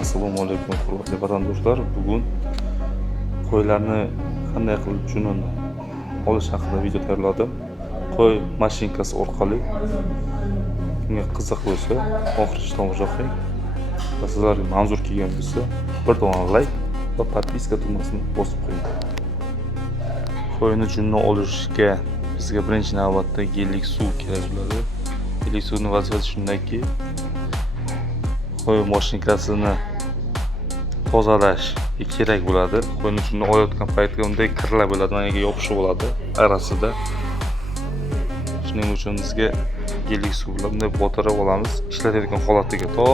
Assalomu alaykum hurmatli vatandoshlar. Bugun qo'ylarni qanday qilib junini olish haqida video tayyorladim. Qo'y mashinkasi orqali kimga qiziq bo'lsa, oxirigacha tomosha qiling. Va sizlarga manzur kelgan bo'lsa, bir dona like va podpiska tugmasini bosib qo'ying. Qo'yni junini olishga bizga birinchi navbatda gellik suv kerak bo'ladi. Gellik suvning vazifasi shundaki, qo'y mashinkasini tozalash kerak bo'ladi. Qo'yni junini olayotgan paytda unday kirlar bo'ladi, mana yopishib bo'ladi orasida. Shuning uchun bizga gellik suv bilan bunday botirib olamiz. Ishlatadigan holatiga to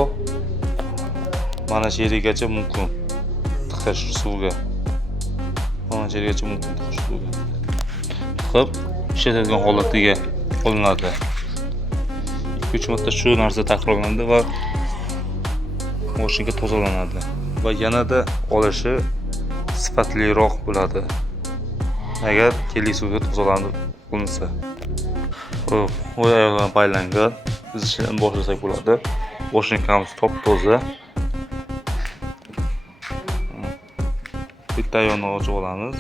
mana shu yergacha mumkin tiqish suvga. Mana shu yergacha mumkin tiqish suvga. Tiqib ishlatadigan holatiga olinadi. 2-3 marta shu narsa takrorlanadi va mashinka tozalanadi va yanada olishi sifatliroq bo'ladi agar gellik suvga tozalanib qilinsa. Xo'p, oyoqlar baylangan. Biz ishdan boshlasak bo'ladi. Mashinkamiz top-toza. Bitta yonni ochib olamiz.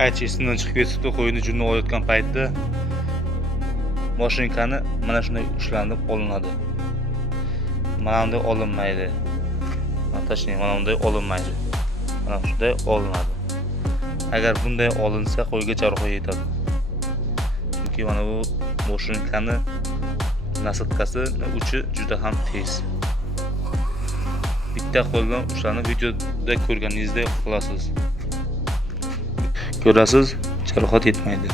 Aytishimdan chiqib ketibdi, qo'yni junni olayotgan paytda mashinkani mana shunday ushlanib olinadi. Mana bunday olinmaydi. To'g'ri, mana bunday olinmaydi. Mana shunday olinadi. Agar bunday olinsa qo'yga jarohat yetadi. Chunki mana bu mashinkani nasadkasi uchi juda ham tez. Bitta qo'l bilan ushlanib videoda ko'rganingizdek qilasiz. Ko'rasiz, jarohat yetmaydi.